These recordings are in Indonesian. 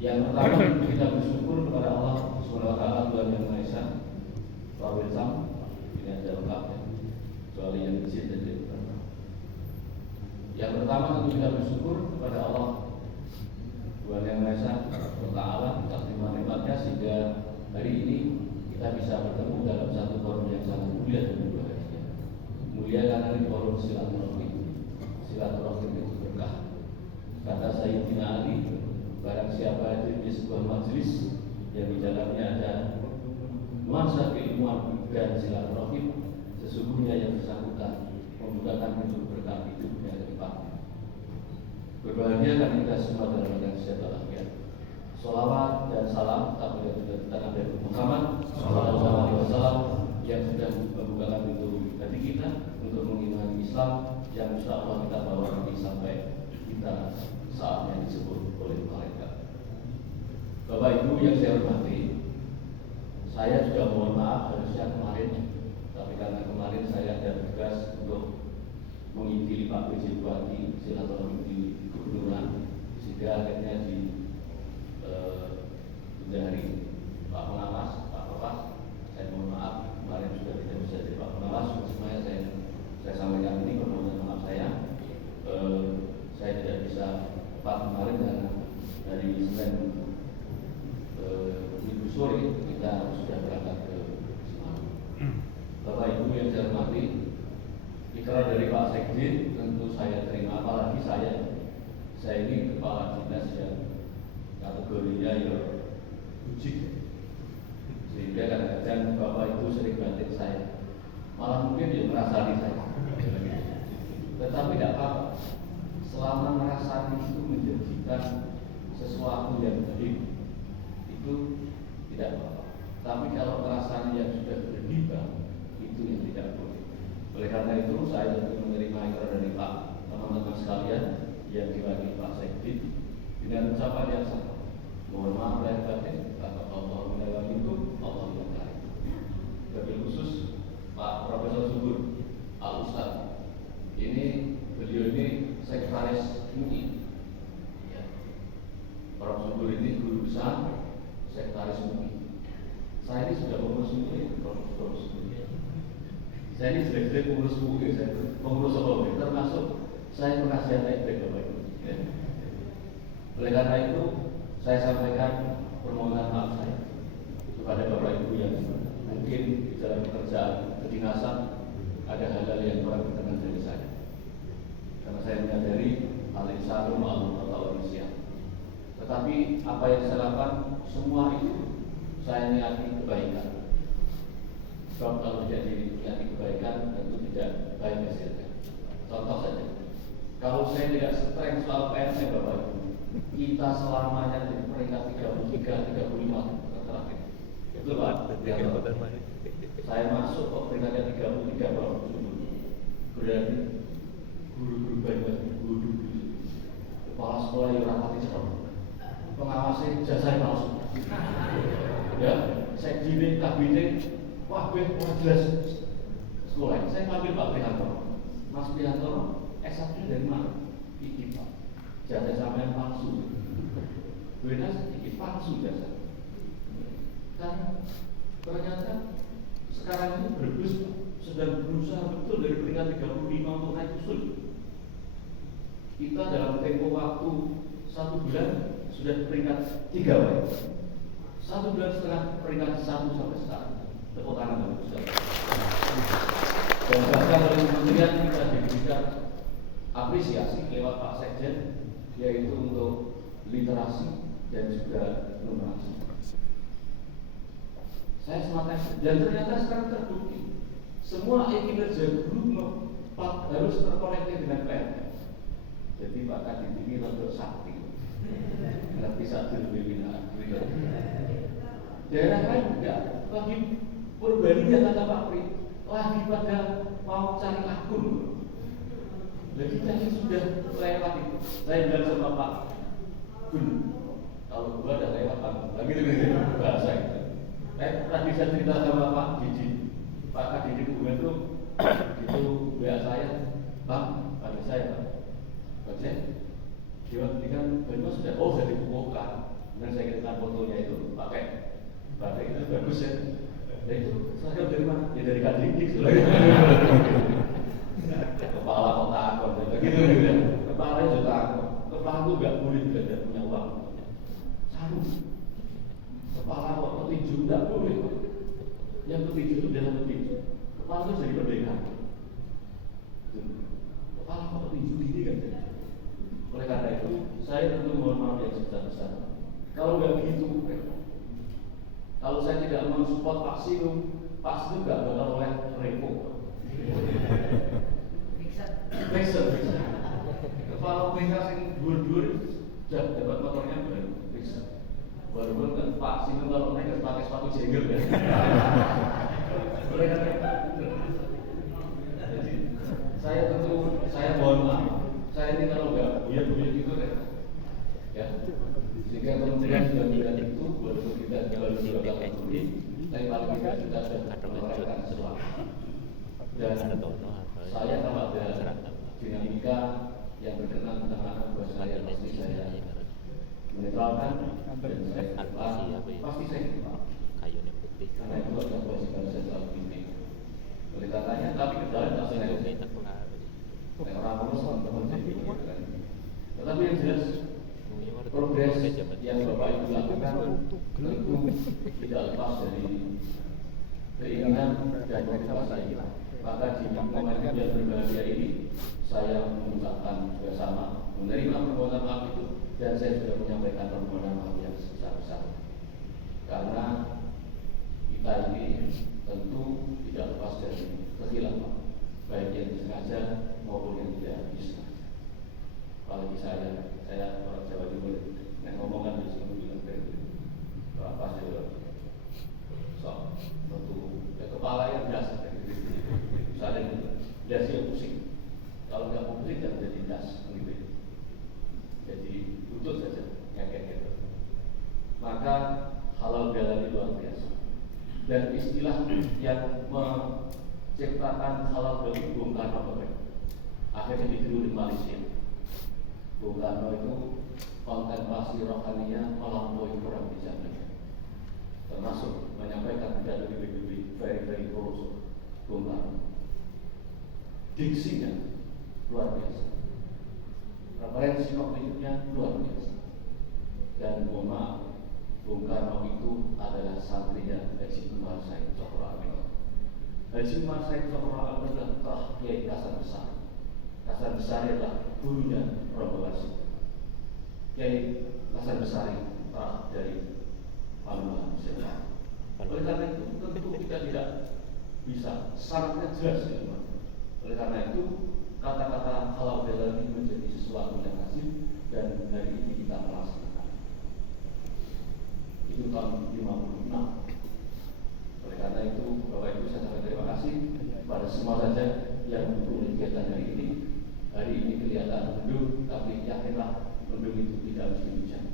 Yang pertama kita bersyukur kepada Allah Subhanahu wa taala Tuhan yang Maha Esa. Wawil sam ini ada lengkapnya kecuali yang kecil dan yang pertama. Yang pertama tentu kita bersyukur kepada Allah Tuhan yang Maha Esa Taala atas nikmat-nikmatnya sehingga hari ini kita bisa bertemu dalam satu forum yang sangat mulia dan berbahagia. Mulia karena ini forum silaturahmi. Silaturahmi itu berkah. Kata Sayyidina Ali, barang siapa hadir di sebuah majelis yang di dalamnya ada nuansa keilmuan dan silaturahim, sesungguhnya yang bersangkutan membukakan pintu berkah hidupnya ke depan. Berbahagia kan kita semua dalam yang sejahtera akhir. Sholawat dan salam tak boleh tangan dari Muhammad Sallallahu Alaihi Wasallam yang sudah membukakan pintu hati kita untuk mengimani Islam yang insya Allah kita bawa nanti sampai kita saatnya disebut oleh malaikat. Bapak Ibu yang saya hormati, saya juga mohon maaf harusnya kemarin, tapi karena kemarin saya ada tugas untuk mengikuti Pak PJ Bupati silaturahmi di Guguran, sehingga akhirnya di hari Pak Pengawas, Pak Propas, saya mohon maaf kemarin sudah tidak bisa jadi Pak Pengawas, semuanya saya sampaikan ini permohonan maaf saya. Saya tidak bisa Pak kemarin karena dari Senin Minggu sore kita sudah berangkat ke Semarang. Bapak Ibu yang saya hormati, ikrar dari Pak Sekjen tentu saya terima, apalagi saya ini kepala dinas yang kategorinya ya uji, sehingga kadang-kadang Bapak Ibu sering banting saya, malah mungkin dia merasani saya. Tetapi tidak apa-apa, selama merasani itu menjadikan sesuatu yang baik itu tidak apa-apa. Tapi kalau merasani yang sudah bergibah itu yang tidak boleh. Oleh karena itu saya tentu menerima ikrar dari Pak teman-teman sekalian yang diwakili Pak Sekjen dengan ucapan yang sama. Mohon maaf lahir batin, kata Allah minalaikum, Allah minalaikum. Wabil khusus Pak Profesor Subur Al Ustaz. Ini beliau ini sekretaris MUI. Ya. Prof. Subur ini guru besar sekretaris MUI. Saya ini sudah pengurus MUI, Prof. Subur. Saya ini sudah pengurus MUI, saya pengurus OB, termasuk saya penasihat baik Bapak Ibu. Ya. Oleh karena itu saya sampaikan permohonan maaf saya kepada Bapak Ibu yang mungkin di dalam pekerjaan kedinasan ada hal-hal yang kurang berkenan dari saya. Karena saya menyadari al-insanu ma'al manusia. Tetapi apa yang saya lakukan semua itu saya niati kebaikan. Sebab kalau tidak niati kebaikan tentu tidak baik hasilnya. Contoh saja, kalau saya tidak strength soal PNS Bapak Ibu, kita selamanya di peringkat 33, 35 terakhir. Itu Pak. Saya masuk ke peringkat 33 Bapak Ibu. Berarti guru-guru banyak, guru kepala sekolah yang rapati cepat, pengawasnya jasa yang langsung. Ya, saya gini kabinet, wah jelas sekolah. Saya panggil Pak Prihanto, Mas Prihanto, S1 dari mana? Iki Pak, jasa sampean palsu. Beda iki palsu jasa. Karena ternyata sekarang ini Brebes sedang berusaha betul dari peringkat 35 untuk naik usul. Kita dalam tempo waktu 1 bulan sudah peringkat 3 Pak. 1 bulan setengah peringkat 1 sampai sekarang. Tepuk tangan Bapak Ustaz. Dan bahkan oleh kementerian kita diberikan apresiasi lewat Pak Sekjen, yaitu untuk literasi dan juga numerasi. Saya semata dan ternyata sekarang terbukti semua kinerja guru harus terkonektif dengan PNS. Jadi Pak Kadin ini untuk sakti, ngerti satu webinar. Daerah lain enggak, lagi Purbalingga kata Pak Pri, lagi pada mau cari akun. Jadi kita sudah lewat itu. Saya bilang sama Pak Gun, kalau gua ada lewat lagi gitu bahasa itu. Tadi saya cerita sama Pak Didi, Pak Kadin itu WA saya, Bang, pada saya Pak. Dia kan Banyumas sudah sudah dikukuhkan. Dan dengan fotonya itu pakai itu bagus ya. Nah itu saya dari mana? Ya dari Kadikdik. Kepala kota akor gitu ya. Kepala juta akor. Kepala itu nggak boleh tidak punya uang. Saru. Kepala kok petinju nggak boleh. Yang petinju itu dalam petinju. Kepala itu jadi merdeka. Kepala kok petinju gini kan? Oleh karena itu, saya tentu mohon maaf yang sebesar-besar. Kalau nggak begitu, kalau saya tidak mensupport vaksin itu nggak bakal oleh Revo. Bisa. Kepala mereka yang dur-dur, dapat motornya baru bisa. Baru kan vaksin itu kalau mereka pakai sepatu jengkel kan. Oleh karena itu, jadi saya mohon maaf. Saya ini kalau nggak buyut itu ya, sehingga kementerian sudah melihat itu, walaupun kita baru juga peduli, tapi paling tidak kita sudah menyelesaikan sesuatu. Dan saya kalau ada dinamika yang berkenan tentang anak buah saya, pasti saya menetralkan dan saya pasti saya karena itu adalah kewajiban saya selalu pimpin. Oleh karenanya, tapi ke dalam tak saya orang teman-teman saya pikir kan. Tetapi yang jelas progres yang Bapak Ibu lakukan tentu tidak lepas dari keinginan dan motivasi kita. Maka di momen yang berbahagia ini saya mengucapkan juga sama menerima permohonan maaf itu, dan saya sudah menyampaikan permohonan maaf yang sebesar-besar. Karena kita ini tentu tidak lepas dari kekhilafan, baik yang disengaja maupun yang tidak disengaja. Apalagi saya orang Jawa Timur, yang ngomongan di sini bilang apa saya tentu kepala yang biasa, misalnya das yang pusing, kalau nggak mau pusing jangan jadi das, gitu. Jadi lutut saja, kayak gitu. Maka halal bihalal luar biasa. Dan istilah yang menciptakan halal bihalal itu Bung Karno akhirnya ditiru di Malaysia. Bung Karno itu kontemplasi rohaninya melampaui perang di zamannya, termasuk menyampaikan pidato di PBB very close. Bung Karno diksinya luar biasa, referensi kognitifnya luar biasa. Dan mohon maaf, Bung Karno itu adalah santrinya Haji Umar Said Cokro Aminoto. Haji Umar Said Cokro Aminoto adalah Kiai Kasar Besar. Kasar Besar adalah gurunya rombongan Sunda. Kiai Kasar Besar telah dari Panuan Sunda. Oleh karena itu tentu kita tidak bisa sangatnya jelas ya, teman. Oleh karena itu kata-kata halal bihalal ini menjadi sesuatu yang lazim, dan hari ini kita melaksanakan. Itu tahun 56. Oleh karena itu Bapak Ibu, saya sangat terima kasih kepada semua saja yang mendukung kegiatan hari ini. Hari ini kelihatan mendung, tapi yakinlah mendung itu tidak mesti hujan,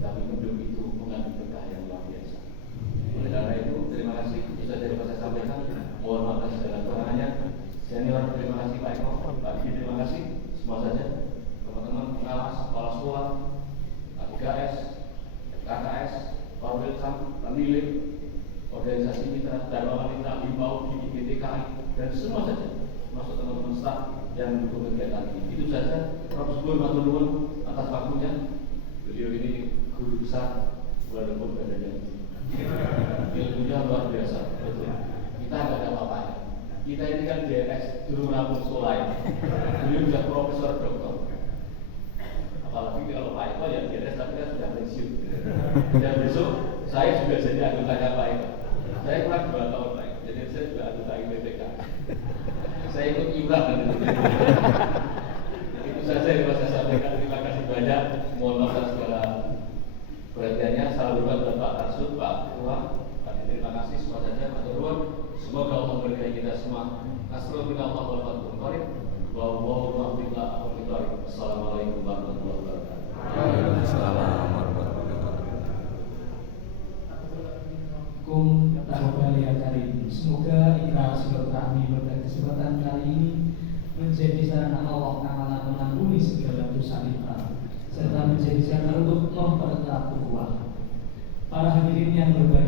tapi mendung itu mengandung berkah yang luar biasa. Oleh karena itu terima kasih. Itu saja dapat saya sampaikan. Mohon maaf atas segala kekurangannya. Senior terima kasih Pak Eko, Pak Didi terima kasih. Semua saja teman-teman pengawas, kepala sekolah, ABKS, KKS, Korwilsam, Penilik, organisasi mitra, Dharma Wanita, Bimbau, BPTKI, dan semua saja, termasuk teman-teman staf yang mendukung kegiatan ini. Itu saja. Prof. Guru matur nuwun atas waktunya. Beliau ini guru besar walaupun badannya ilmunya luar biasa. Betul. Kita nggak ada apa-apanya. Kita ini kan DNS dulu rampung sekolah ini. Beliau sudah profesor doktor. Apalagi kalau Pak Eko ya DNS tapi kan sudah pensiun. Dan besok saya juga jadi anggotanya Pak Eko. Saya kurang 2 tahun Pak Eko. Jadi saya juga anggota IPTK. Saya ikut iuran. Itu saja yang saya sampaikan. Terima kasih banyak. Mohon maaf atas segala perhatiannya. Salam hormat buat Pak Karsud, Pak Ketua. Terima kasih semua saja. Matur nuwun. Semoga Allah memberkahi kita semua. Assalamualaikum warahmatullahi wabarakatuh. Assalamualaikum warahmatullahi wabarakatuh. Waalaikumsalam warahmatullahi wabarakatuh. Semoga ikhlas silaturahmi pada kesempatan kali ini menjadi sarana Allah Ta'ala mengampuni segala dosa kita, serta menjadi sarana untuk mempererat ukhuwah. para hadirin yang berbahagia.